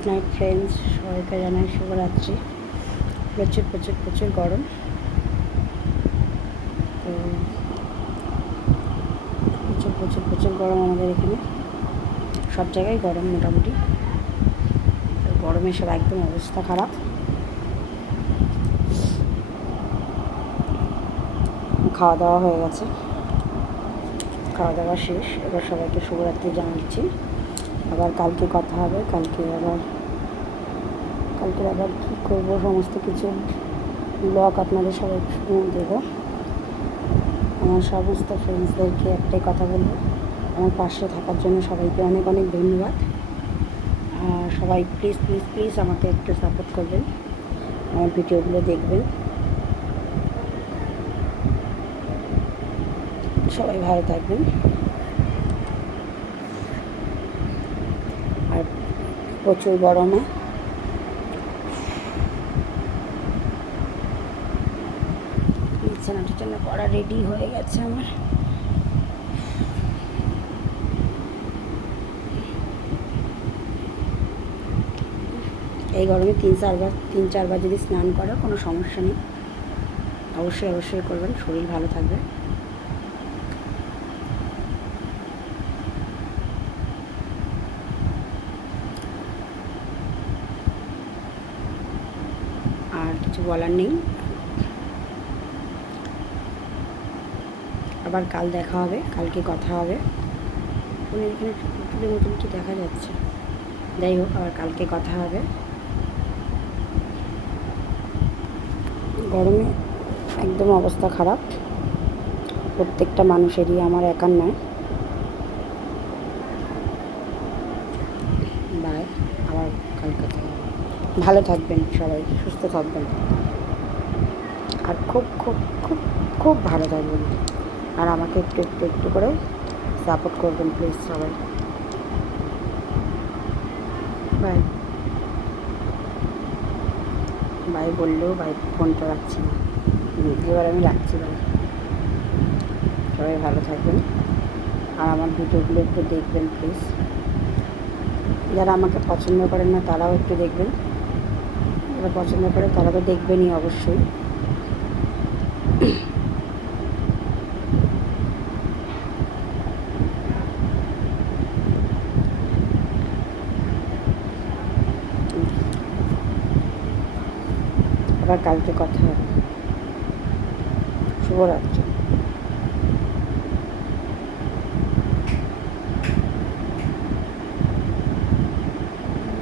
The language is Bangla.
গুড নাইট ফ্রেন্ডস সবাইকে জানাই শুভরাত্রি। প্রচুর প্রচুর প্রচুর গরম। তো প্রচুর প্রচুর প্রচুর গরম আমাদের এখানে। সব জায়গায় গরম মোটামুটি। তো গরমে সব একদম অবস্থা খারাপ। খাওয়া দাওয়া হয়ে গেছে। খাওয়া দাওয়া শেষ। এবার সবাইকে শুভরাত্রি জানাচ্ছি। আবার কালকে কথা হবে, কালকে আবার কালকে আবার কী করব, সমস্ত কিছু ব্লগ আপনাদের সবাই শুনে দেবো। আমার সমস্ত ফ্রেন্ডসদেরকে একটাই কথা বলব, আমার পাশে থাকার জন্য সবাইকে অনেক অনেক ধন্যবাদ। আর সবাই প্লিজ প্লিজ প্লিজ আমাকে একটু সাপোর্ট করবেন, আমার ভিডিওগুলো দেখবেন। সবাই ভালো থাকবেন আর প্রচুর গরমে। বিছানা টিছানা করা রেডি হয়ে গেছে আমার। এই গরমে তিন চারবার তিন চারবার যদি স্নান করো, কোনো সমস্যা নেই। অবশ্যই অবশ্যই করবেন, শরীর ভালো থাকবে। আর কিছু বলার নেই। আবার কাল দেখা হবে, কালকে কথা হবে। ফোনে এখানে পুতুলের মতন কি দেখা যাচ্ছে। যাই হোক, আবার কালকে কথা হবে। গরমে একদম অবস্থা খারাপ। প্রত্যেকটা মানুষেরই, আমার একার নয়। বাই, আবার কাল কথা হবে। ভালো থাকবেন সবাই, সুস্থ থাকবেন। আর খুব খুব খুব খুব ভালো থাকবেন। আর আমাকে একটু একটু একটু করে সাপোর্ট করবেন প্লিজ সবাই। বাই বাই বললেও বাই ফোনটা রাখছি না। এবার আমি রাখছি বাই সবাই ভালো থাকবেন। আর আমার ভিডিওগুলো একটু দেখবেন প্লিজ যারা আমাকে পছন্দ করেন না, তারাও একটু দেখবেন। যারা পছন্দ করে তারা তো দেখবেনই অবশ্যই। আবার কালকে কথা হবে। শুভরাত্রি।